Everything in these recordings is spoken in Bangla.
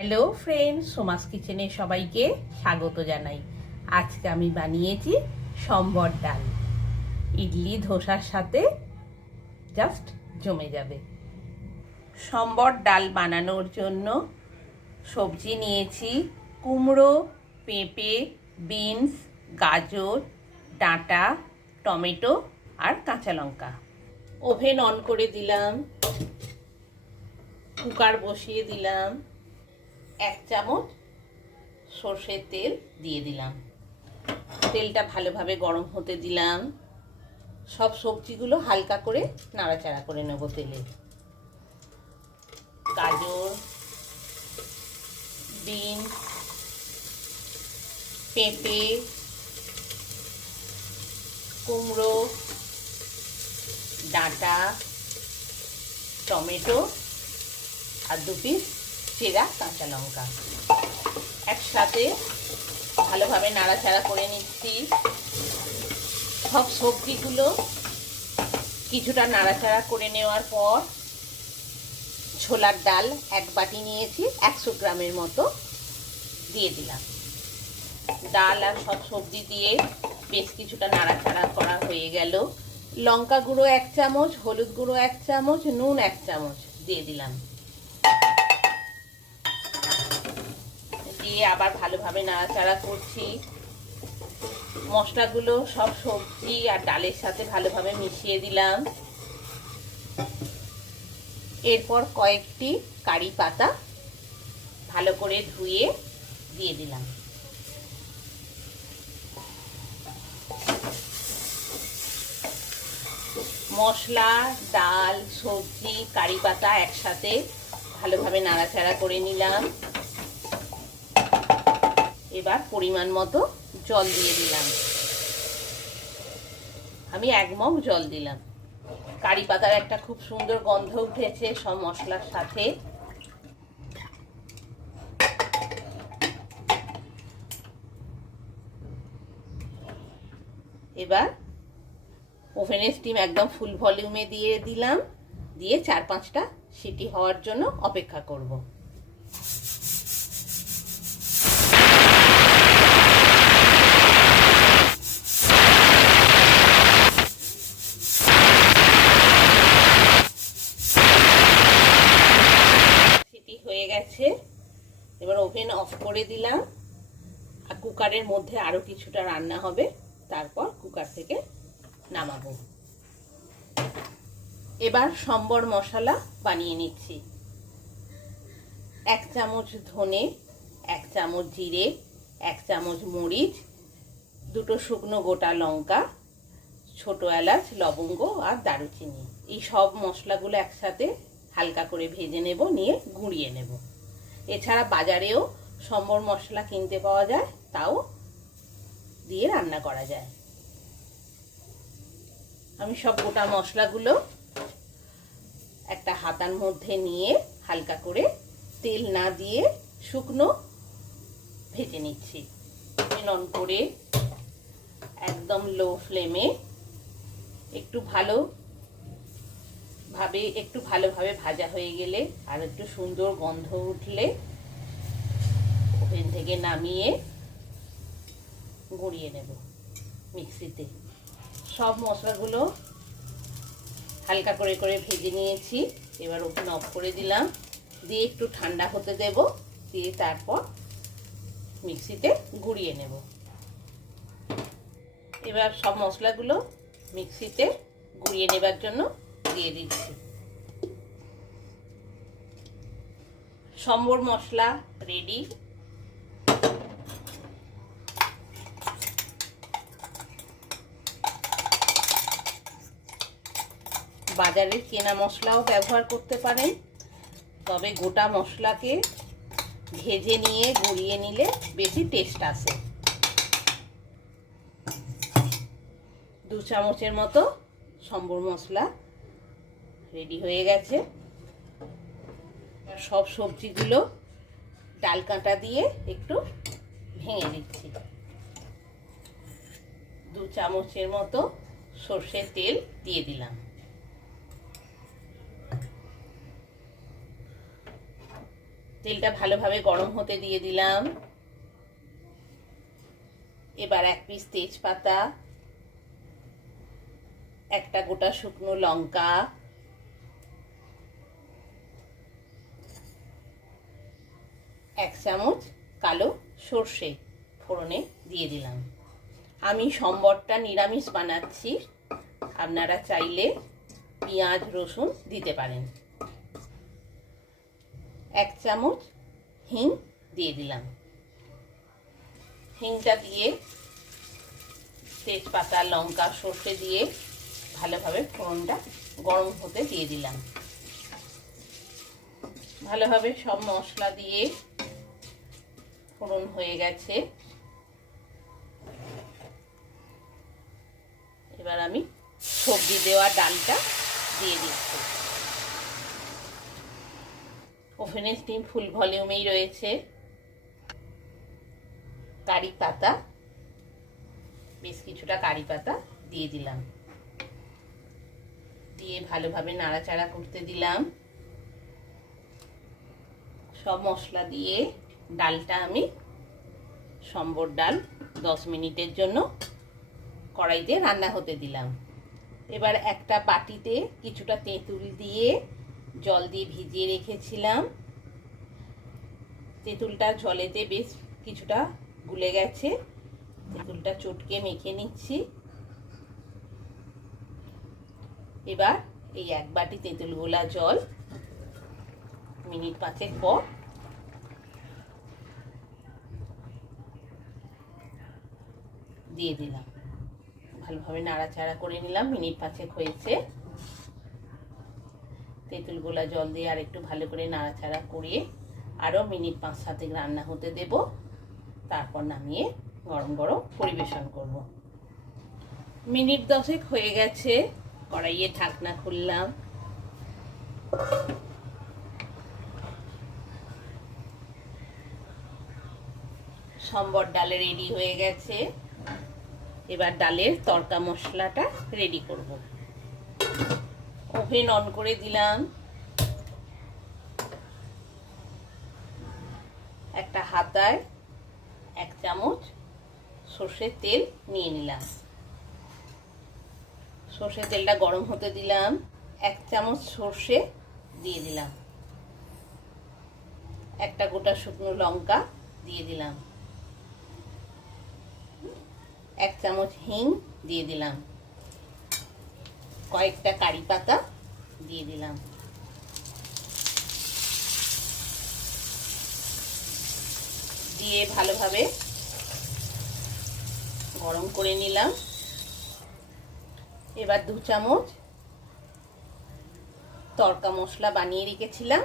হ্যালো ফ্রেন্ডস, সোমাস কিচেনে সবাইকে স্বাগত জানাই। আজকে আমি বানিয়েছি সম্বর ডাল। ইডলি ধোসার সাথে জাস্ট জমে যাবে। সম্বর ডাল বানানোর জন্য সবজি নিয়েছি কুমড়ো, পেঁপে, বিনস, গাজর, ডাঁটা, টমেটো আর কাঁচা লঙ্কা। ওভেন অন করে দিলাম, কুকার বসিয়ে দিলাম, 1 চামচ সর্ষের তেল দিয়ে দিলাম। তেলটা ভালোভাবে গরম হতে দিলাম। সব সবজিগুলো হালকা করে নাড়াচাড়া করে নেব তেলে। গাজর, বিনস, পেঁপে, কুমড়ো, ডাঁটা, টমেটো আর 2 পিস চেরা কাঁচা লঙ্কা একসাথে ভালোভাবে নাড়াচাড়া করে নিচ্ছি। সব সবজিগুলো কিছুটা নাড়াচাড়া করে নেওয়ার পর ছোলার ডাল 1 বাটি নিয়েছি, 100 গ্রামের মতো দিয়ে দিলাম। ডাল আর সব সবজি দিয়ে বেশ কিছুটা নাড়াচাড়া করা হয়ে গেল। লঙ্কা গুঁড়ো 1 চামচ, হলুদ গুঁড়ো 1 চামচ, নুন 1 চামচ দিয়ে দিলাম। দিয়ে আবার ভালোভাবে নাড়াচাড়া করছি। মশলাগুলো সব সবজি আর ডালের সাথে ভালোভাবে মিশিয়ে দিলাম। এরপর কয়েকটি কারি পাতা ভালো করে ধুয়ে দিয়ে দিলাম। মশলা, ডাল, সবজি, কারি পাতা একসাথে ভালোভাবে নাড়াচাড়া করে নিলাম। এবার পরিমাণ মতো জল দিয়ে দিলাম। আমি 1 মগ জল দিলাম। কারি পাতার একটা খুব সুন্দর গন্ধ উঠেছে সব মশলার সাথে। এবার ওভেনের স্টিম একদম ফুল ভলিউমে দিয়ে দিলাম। দিয়ে 4-5টা সিটি হওয়ার জন্য অপেক্ষা করব। হয়ে গেছে। এবার ওভেন অফ করে দিলাম। আর কুকারের মধ্যে আরো কিছুটা রান্না হবে, তারপর কুকার থেকে নামাবো। এবার সম্বর মশলা বানিয়ে নিচ্ছি। 1 চামচ ধনে, 1 চামচ জিরে, 1 চামচ মরিচ, 2টো শুকনো গোটা লঙ্কা, ছোট এলাচ, লবঙ্গ আর দারুচিনি। এই সব মশলাগুলো একসাথে হালকা করে ভেজে নেব, নিয়ে গুঁড়িয়ে নেব। এছাড়া বাজারেও সম্বর মশলা কিনতে পাওয়া যায়, তাও দিয়ে রান্না করা যায়। আমি সব গোটা মশলাগুলো একটা হাতার মধ্যে নিয়ে হালকা করে তেল না দিয়ে শুকনো ভেজে নিচ্ছি। অন করে একদম লো ফ্লেমে একটু ভালোভাবে ভাজা হয়ে গেলে আর একটু সুন্দর গন্ধ উঠলে ওভেন থেকে নামিয়ে গুঁড়িয়ে নেব মিক্সিতে। সব মশলাগুলো হালকা করে করে ভেজে নিয়েছি। এবার ওভেন অফ করে দিলাম, দিয়ে একটু ঠান্ডা হতে দেব, দিয়ে তারপর মিক্সিতে গুঁড়িয়ে নেব। এবার সব মশলাগুলো মিক্সিতে গুঁড়িয়ে নেবার জন্য দিয়ে দিচ্ছি। সম্বর মশলা রেডি। বাজারের কেনা মশলাও ব্যবহার করতে পারেন, তবে গোটা মশলাকে ভেজে নিয়ে গুঁড়িয়ে নিলে বেশি টেস্ট আসে। 2 চামচের মতো সম্বর মশলা রেডি হয়ে গেছে। সব সবজিগুলো ডাল কাঁটা দিয়ে একটু ভেঙে দিচ্ছি। 2 চামচের মতো সর্ষের তেল দিয়ে দিলাম। তেলটা ভালোভাবে গরম হতে দিয়ে দিলাম। এবার 1 পিস তেজপাতা, একটা গোটা শুকনো লঙ্কা, এক চামচ কালো সর্ষে ফোড়নে দিয়ে দিলাম। আমি সম্বরটা নিরামিষ বানাচ্ছি, আপনারা চাইলে পেঁয়াজ রসুন দিতে পারেন। 1 চামচ হিং দিয়ে দিলাম। হিংটা দিয়ে তেজপাতা, লঙ্কা, সর্ষে দিয়ে ভালোভাবে ফোড়নটা গরম হতে দিয়ে দিলাম। ভালোভাবে সব মশলা দিয়ে ফোড়ন হয়ে গেছে। এবার আমি সবজি দেওয়া ডালটা দিয়ে দিচ্ছি। ওভেনের স্টিম ফুল ভলিউমেই রয়েছে। কারি পাতা, বেশ কিছুটা কারি পাতা দিয়ে দিলাম। দিয়ে ভালোভাবে নাড়াচাড়া করতে দিলাম। সব মশলা দিয়ে ডালটা আমি সম্বর ডাল 10 মিনিটের জন্য কড়াইতে রান্না হতে দিলাম। এবার একটা বাটিতে কিছুটা তেঁতুল দিয়ে জল দিয়ে ভিজিয়ে রেখেছিলাম। তেঁতুলটা জলেতে বেশ কিছুটা গুলে গেছে। তেঁতুলটা চটকে মেখে নিচ্ছি। এবার এই 1 বাটি তেঁতুল গোলা জল মিনিট 5 পর দিয়ে দিলাম। ভালোভাবে নাড়াচাড়া করে নিলাম। মিনিট 5 হয়েছে। তেঁতুল গোলা জল দিয়ে আর একটু ভালো করে নাড়াচাড়া করে আরও মিনিট 5-7 রান্না হতে দেব। তারপর নামিয়ে গরম গরম পরিবেশন করব। মিনিট 10 হয়ে গেছে। কড়াইয়ে ঢাকনা খুললাম। সম্বর ডাল রেডি হয়ে গেছে। এবার ডালের তড়কা মশলাটা রেডি করব। ওভেন অন করে দিলাম। একটা হাতায় 1 চামচ সর্ষের তেল নিয়ে নিলাম। সর্ষের তেলটা গরম হতে দিলাম। 1 চামচ সর্ষে দিয়ে দিলাম। একটা গোটা শুকনো লঙ্কা দিয়ে দিলাম। 1 চামচ হিং দিয়ে দিলাম। কয়েকটা কারি পাতা দিয়ে দিলাম। দিয়ে ভালোভাবে গরম করে নিলাম। এবার 2 চামচ তড়কা মশলা বানিয়ে রেখেছিলাম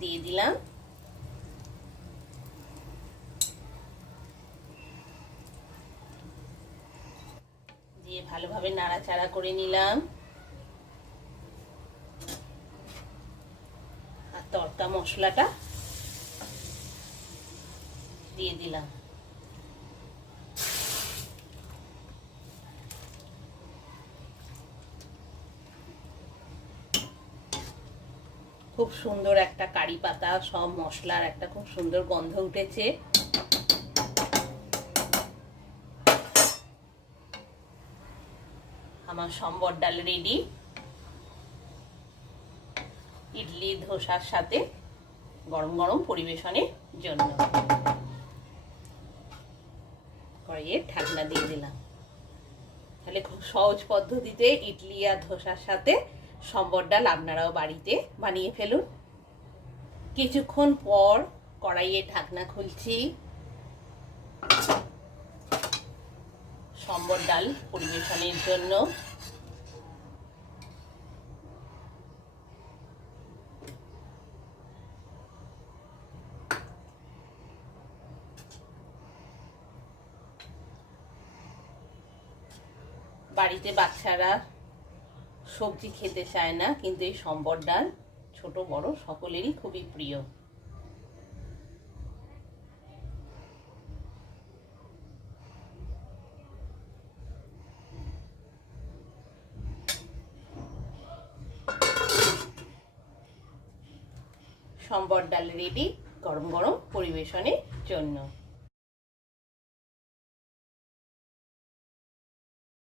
দিয়ে দিলাম। দিয়ে ভালোভাবে নাড়াচাড়া করে নিলাম। আর তড়কা মশলাটা দিয়ে দিলাম। খুব সুন্দর একটা কারি পাতা, সব মশলার একটা খুব সুন্দর গন্ধ উঠেছে। আমার সম্বর ডাল রেডি। ইডলি ধোসার সাথে গরম গরম পরিবেশনের জন্য কড়াইয়ে ঢাকনা দিয়ে দিলাম। তাহলে খুব সহজ পদ্ধতিতে ইডলি আর ধোসার সাথে সম্বর ডাল আপনারাও বাড়িতে বানিয়ে ফেলুন। কিছুক্ষণ পর কড়াইয়ে ঢাকনা খুলছি। সম্বর ডাল পরিবেশনের জন্য বাড়িতে বাচ্চারা সবজি খেতে চায় না, কিন্তু এই সম্বর ডাল ছোট বড় সকলেরই খুবই প্রিয়। সম্বর ডাল রেডি। গরম গরম পরিবেশনের জন্য।